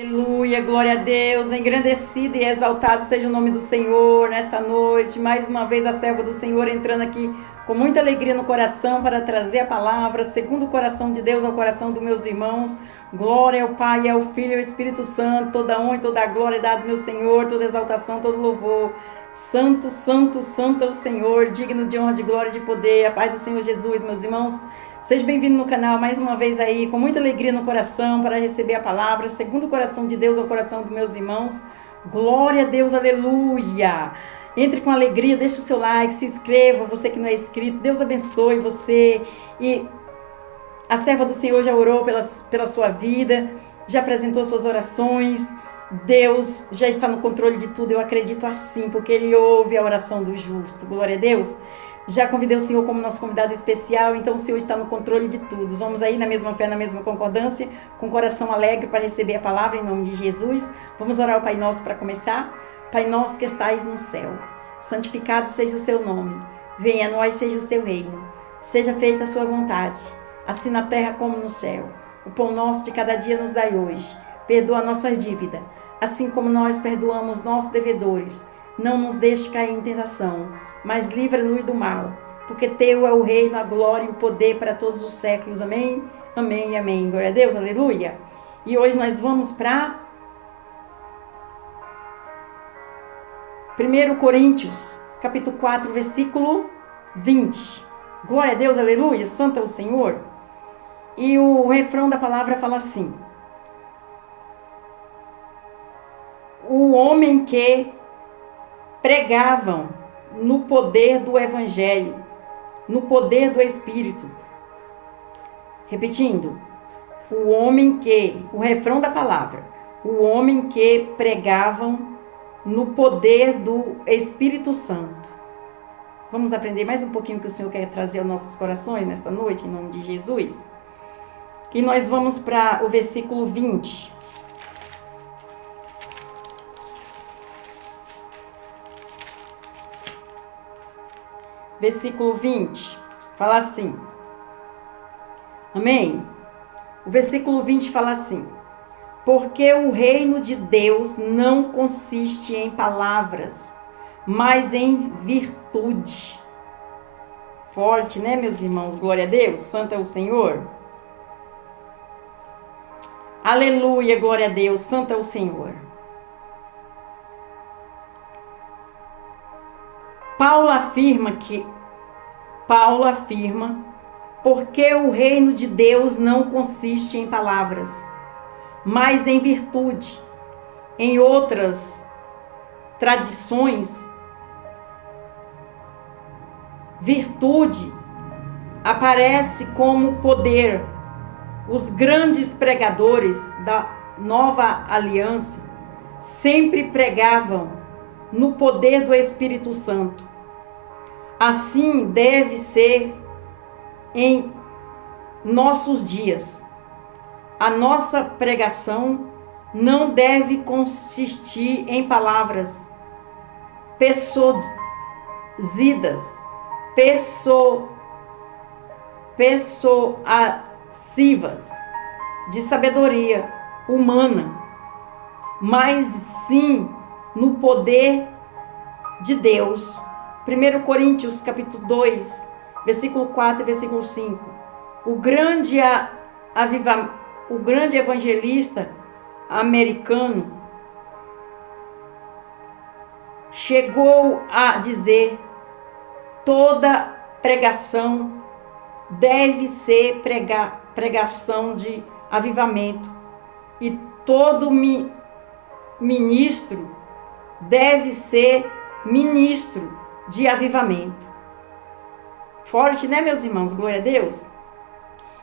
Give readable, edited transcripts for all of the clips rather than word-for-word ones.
Aleluia, glória a Deus, engrandecido e exaltado seja o nome do Senhor nesta noite. Mais uma vez a serva do Senhor entrando aqui com muita alegria no coração para trazer a palavra, segundo o coração de Deus ao coração dos meus irmãos. Glória ao Pai, ao Filho e ao Espírito Santo, toda honra e toda glória dada ao meu Senhor, toda exaltação, todo louvor. Santo, santo, santo é o Senhor, digno de honra, de glória e de poder. A paz do Senhor Jesus, meus irmãos. Seja bem-vindo no canal mais uma vez aí, com muita alegria no coração, para receber a palavra, segundo o coração de Deus ao coração dos meus irmãos. Glória a Deus, aleluia! Entre com alegria, deixe o seu like, se inscreva, você que não é inscrito. Deus abençoe você. E a serva do Senhor já orou pela sua vida, já apresentou suas orações. Deus já está no controle de tudo, eu acredito assim, porque Ele ouve a oração do justo. Glória a Deus. Já convidei o Senhor como nosso convidado especial, então o Senhor está no controle de tudo. Vamos aí na mesma fé, na mesma concordância, com coração alegre para receber a palavra em nome de Jesus. Vamos orar ao Pai Nosso para começar. Pai nosso que estais no céu, santificado seja o seu nome. Venha a nós seja o seu reino. Seja feita a sua vontade, assim na terra como no céu. O pão nosso de cada dia nos dai hoje. Perdoa a nossa dívida, assim como nós perdoamos nossos devedores. Não nos deixe cair em tentação, mas livra-nos do mal, porque teu é o reino, a glória e o poder para todos os séculos. Amém? Amém e amém. Glória a Deus, aleluia. E hoje nós vamos para 1 Coríntios, capítulo 4, versículo 20. Glória a Deus, aleluia, santo é o Senhor. E o refrão da palavra fala assim: o homem que pregavam no poder do Evangelho, no poder do Espírito. Repetindo, o refrão da palavra, o homem que pregavam no poder do Espírito Santo. Vamos aprender mais um pouquinho que o Senhor quer trazer aos nossos corações nesta noite, em nome de Jesus. E nós vamos para o versículo 20. Versículo 20, fala assim. Amém? O versículo 20 fala assim: porque o reino de Deus não consiste em palavras, mas em virtude. Forte, né, meus irmãos? Glória a Deus, santo é o Senhor. Aleluia, glória a Deus, santo é o Senhor. Paulo afirma, porque o reino de Deus não consiste em palavras, mas em virtude. Em outras tradições, virtude aparece como poder. Os grandes pregadores da nova aliança sempre pregavam no poder do Espírito Santo. Assim deve ser em nossos dias. A nossa pregação não deve consistir em palavras persuasivas de sabedoria humana, mas sim no poder de Deus. 1 Coríntios capítulo 2, versículo 4 e versículo 5. O grande evangelista americano chegou a dizer: toda pregação deve ser pregação de avivamento, e todo ministro deve ser ministro de avivamento. Forte, né, meus irmãos? Glória a Deus.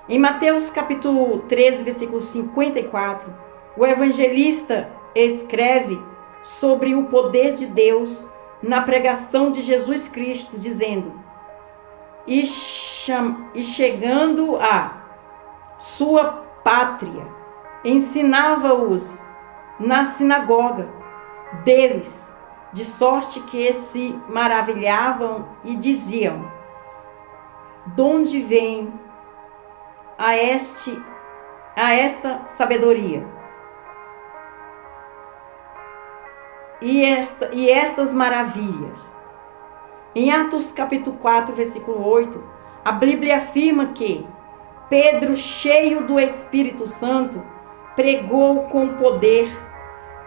Em Mateus capítulo 13, versículo 54, o evangelista escreve sobre o poder de Deus na pregação de Jesus Cristo, dizendo: e chegando a sua pátria, ensinava-os na sinagoga deles, de sorte que se maravilhavam e diziam: donde vem a esta sabedoria e estas maravilhas. Em Atos capítulo 4, versículo 8, a Bíblia afirma que Pedro, cheio do Espírito Santo, pregou com poder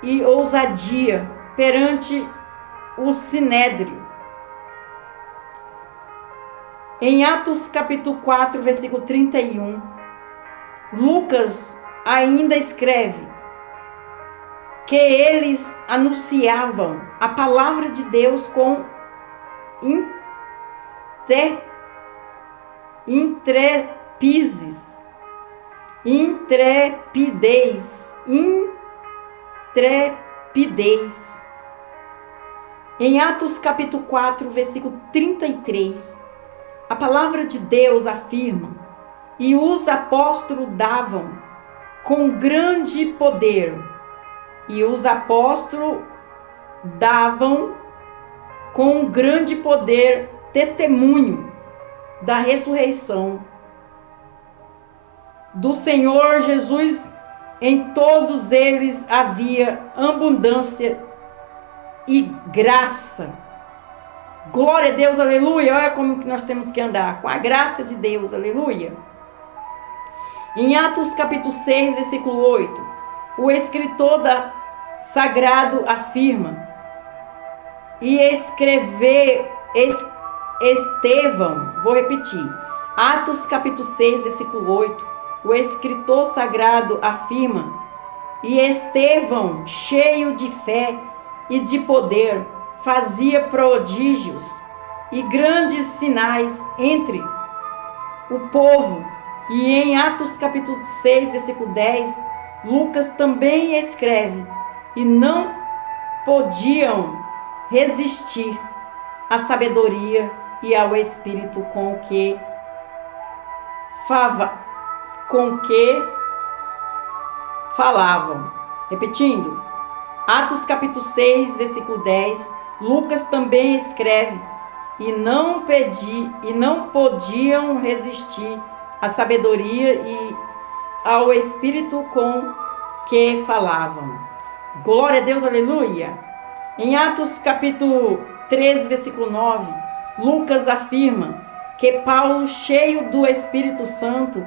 e ousadia perante o Sinédrio. Em Atos capítulo 4, versículo 31, Lucas ainda escreve que eles anunciavam a palavra de Deus com intrepidez. Em Atos capítulo 4, versículo 33, a palavra de Deus afirma: e os apóstolos davam com grande poder, e os apóstolos davam com grande poder testemunho da ressurreição do Senhor Jesus. Em todos eles havia abundância e graça. Glória a Deus, aleluia. Olha como que nós temos que andar, com a graça de Deus, aleluia. Em Atos capítulo 6, versículo 8, o escritor sagrado afirma: e escrever Estevão, vou repetir, Atos capítulo 6, versículo 8, o escritor sagrado afirma: e Estevão, cheio de fé e de poder, fazia prodígios e grandes sinais entre o povo. E em Atos capítulo 6, versículo 10, Lucas também escreve: e não podiam resistir à sabedoria e ao Espírito com que falavam. Repetindo, Atos capítulo 6, versículo 10, Lucas também escreve: e não podiam resistir à sabedoria e ao Espírito com que falavam. Glória a Deus, aleluia. Em Atos capítulo 13, versículo 9, Lucas afirma que Paulo, cheio do Espírito Santo,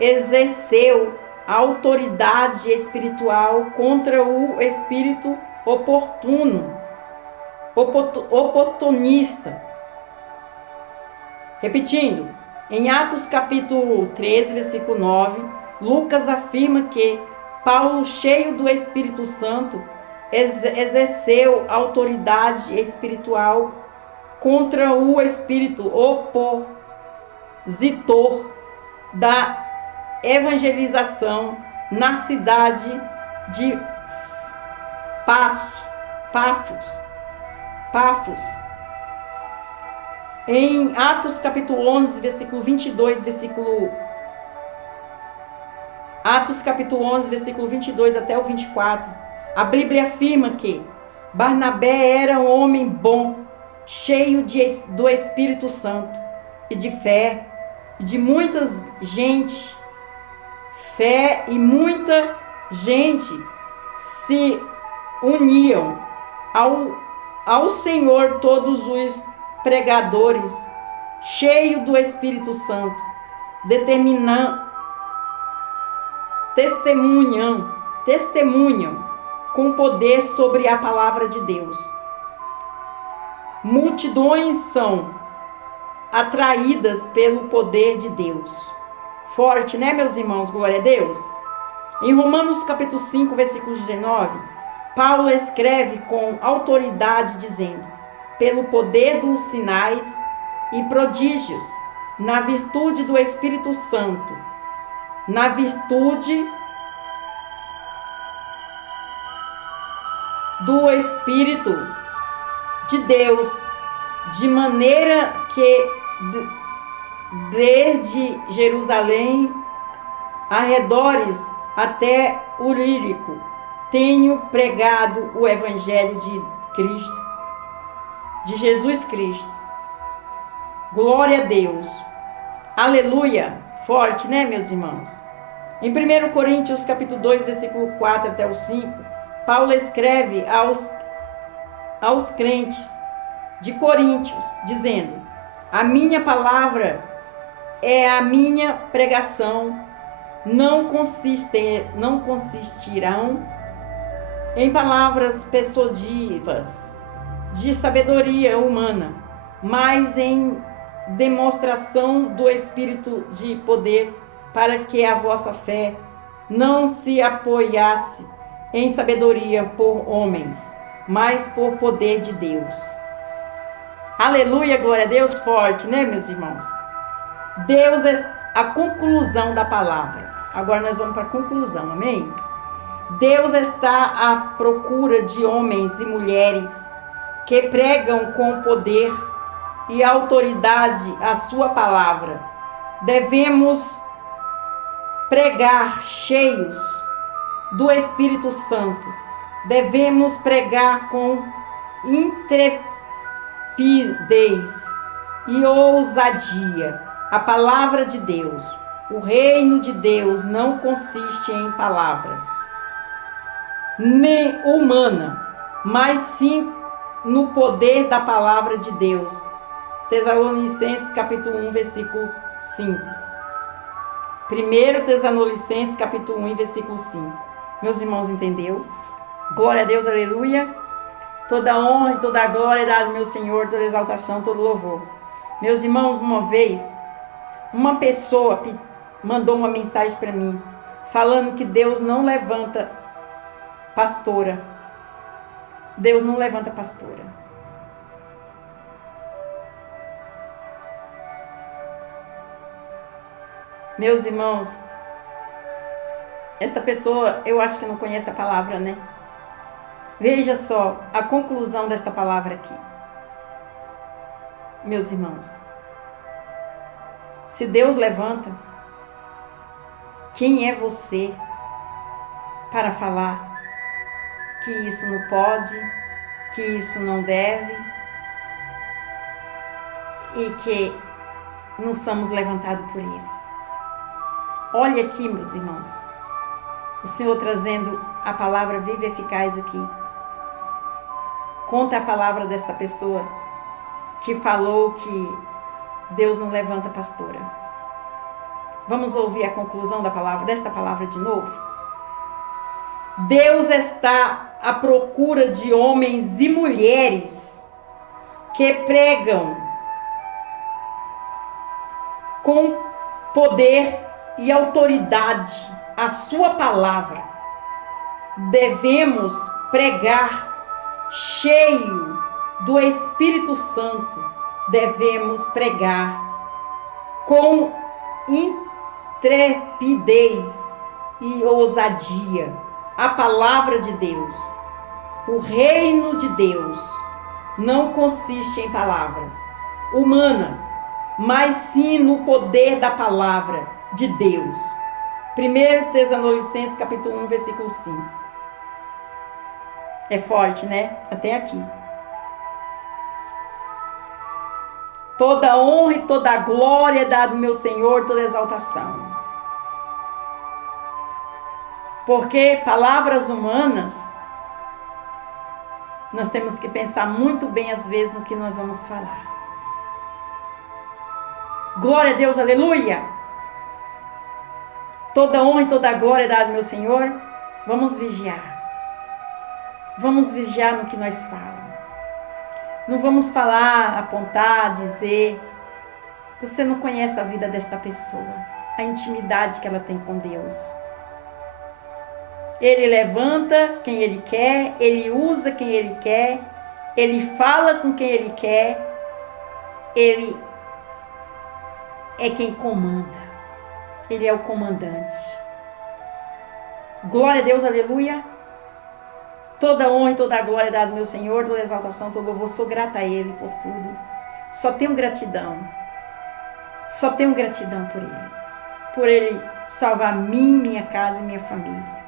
exerceu a autoridade espiritual contra o espírito oportunista. Repetindo, em Atos capítulo 13, versículo 9, Lucas afirma que Paulo, cheio do Espírito Santo, exerceu autoridade espiritual contra o espírito opositor da evangelização na cidade de Pafos. Em Atos capítulo 11, versículo 22, Atos capítulo 11, versículo 22 até o 24, a Bíblia afirma que Barnabé era um homem bom, cheio do Espírito Santo e de fé, de muita gente. Fé e muita gente se uniam ao Senhor, todos os pregadores, cheios do Espírito Santo, testemunham com poder sobre a palavra de Deus. Multidões são atraídas pelo poder de Deus. Forte, né, meus irmãos? Glória a Deus. Em Romanos capítulo 5, versículo 19, Paulo escreve com autoridade dizendo: pelo poder dos sinais e prodígios, na virtude do Espírito Santo, na virtude do Espírito de Deus, de maneira que desde Jerusalém, arredores até o Ilírico, tenho pregado o Evangelho de Cristo, de Jesus Cristo. Glória a Deus. Aleluia. Forte, né, meus irmãos? Em 1 Coríntios capítulo 2, versículo 4 até o 5, Paulo escreve aos crentes de Coríntios, dizendo: a minha palavra é a minha pregação, não consistirão em palavras persuasivas de sabedoria humana, mas em demonstração do Espírito de poder, para que a vossa fé não se apoiasse em sabedoria por homens, mas por poder de Deus. Aleluia, glória a Deus, forte, né, meus irmãos? Deus é a conclusão da palavra. Agora nós vamos para a conclusão, amém? Deus está à procura de homens e mulheres que pregam com poder e autoridade a sua palavra. Devemos pregar cheios do Espírito Santo. Devemos pregar com intrepidez e ousadia a palavra de Deus. O reino de Deus não consiste em palavras nem humana, mas sim no poder da palavra de Deus. Tessalonicenses capítulo 1, versículo 5. 1 Tessalonicenses capítulo 1, versículo 5. Meus irmãos, entendeu? Glória a Deus, aleluia. Toda honra e toda glória é dada ao meu Senhor, toda exaltação, todo louvor. Meus irmãos, uma vez, uma pessoa mandou uma mensagem para mim, falando que Deus não levanta pastora. Deus não levanta pastora. Meus irmãos, esta pessoa, eu acho que não conhece a palavra, né? Veja só a conclusão desta palavra aqui. Meus irmãos, se Deus levanta, quem é você para falar que isso não pode, que isso não deve e que não somos levantados por Ele? Olha aqui, meus irmãos, o Senhor trazendo a palavra viva e eficaz aqui. Conta a palavra desta pessoa que falou que Deus não levanta pastora. Vamos ouvir a conclusão da palavra, desta palavra de novo? Deus está à procura de homens e mulheres que pregam com poder e autoridade a sua palavra. Devemos pregar cheio do Espírito Santo. Devemos pregar com intrepidez e ousadia a palavra de Deus. O reino de Deus não consiste em palavras humanas, mas sim no poder da palavra de Deus. 1 Tessalonicenses capítulo 1, versículo 5. É forte, né? Até aqui. Toda honra e toda glória é dada ao meu Senhor, toda exaltação. Porque palavras humanas, nós temos que pensar muito bem às vezes no que nós vamos falar. Glória a Deus, aleluia! Toda honra e toda glória é dada ao meu Senhor. Vamos vigiar. Vamos vigiar no que nós falamos. Não vamos falar, apontar, dizer. Você não conhece a vida desta pessoa, a intimidade que ela tem com Deus. Ele levanta quem Ele quer, Ele usa quem Ele quer, Ele fala com quem Ele quer, Ele é quem comanda, Ele é o comandante. Glória a Deus, aleluia. Toda honra e toda glória é dada ao meu Senhor, toda exaltação, todo louvor. Sou grata a Ele por tudo. Só tenho gratidão. Só tenho gratidão por Ele. Por Ele salvar mim, minha casa e minha família.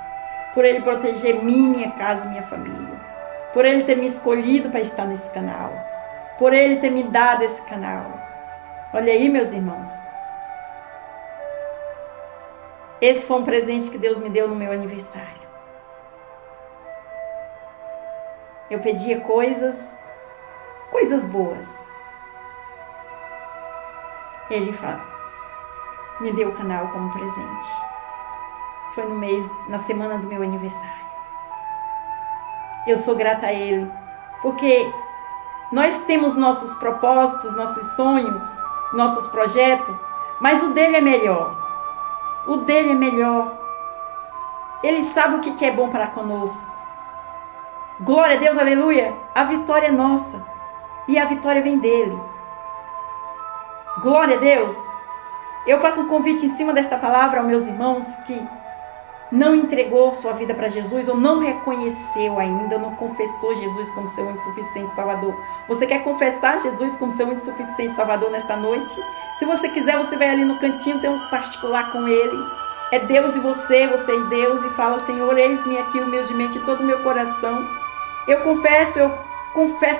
Por Ele proteger mim, minha casa e minha família. Por Ele ter me escolhido para estar nesse canal. Por Ele ter me dado esse canal. Olha aí, meus irmãos. Esse foi um presente que Deus me deu no meu aniversário. Eu pedia coisas boas. Ele me deu o canal como presente. Foi na semana do meu aniversário. Eu sou grata a Ele, porque nós temos nossos propósitos, nossos sonhos, nossos projetos, mas o dele é melhor. O dele é melhor. Ele sabe o que é bom para conosco. Glória a Deus, aleluia. A vitória é nossa e a vitória vem dele. Glória a Deus. Eu faço um convite em cima desta palavra aos meus irmãos que não entregou sua vida para Jesus ou não reconheceu ainda, não confessou Jesus como seu único suficiente Salvador. Você quer confessar Jesus como seu único suficiente Salvador nesta noite? Se você quiser, você vai ali no cantinho, tem um particular com Ele. É Deus e você e Deus, e fala: Senhor, eis-me aqui humildemente todo o meu coração. Eu confesso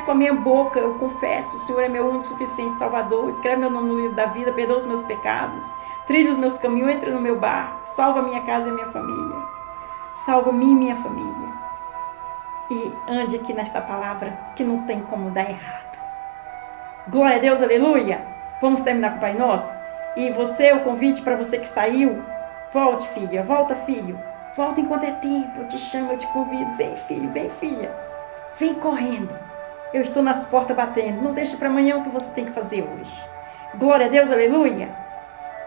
com a minha boca, eu confesso, o Senhor é meu único suficiente Salvador. Escreve meu nome no livro da vida, perdoa os meus pecados, trilha os meus caminhos, entra no meu barco, salva a minha casa e a minha família. Salva-me e minha família. E ande aqui nesta palavra que não tem como dar errado. Glória a Deus, aleluia. Vamos terminar com o Pai Nosso? E você, o convite para você que saiu, volte, filha, volta, filho. Volta enquanto é tempo, eu te chamo, eu te convido. Vem, filho, vem, filha. Vem correndo. Eu estou nas portas batendo. Não deixe para amanhã o que você tem que fazer hoje. Glória a Deus, aleluia.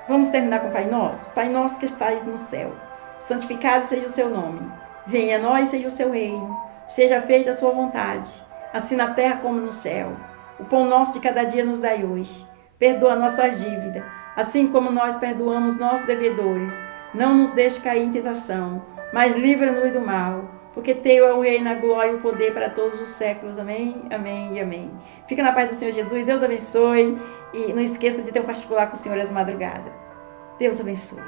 Vamos terminar com o Pai Nosso? Pai Nosso que estais no céu, santificado seja o seu nome. Venha a nós, seja o seu reino. Seja feita a sua vontade, assim na terra como no céu. O pão nosso de cada dia nos dai hoje. Perdoa nossas dívidas, assim como nós perdoamos nossos devedores. Não nos deixe cair em tentação, mas livra-nos do mal. Porque teu é o reino, a glória e o poder para todos os séculos. Amém, amém e amém. Fica na paz do Senhor Jesus. Deus abençoe. E não esqueça de ter um particular com o Senhor às madrugadas. Deus abençoe.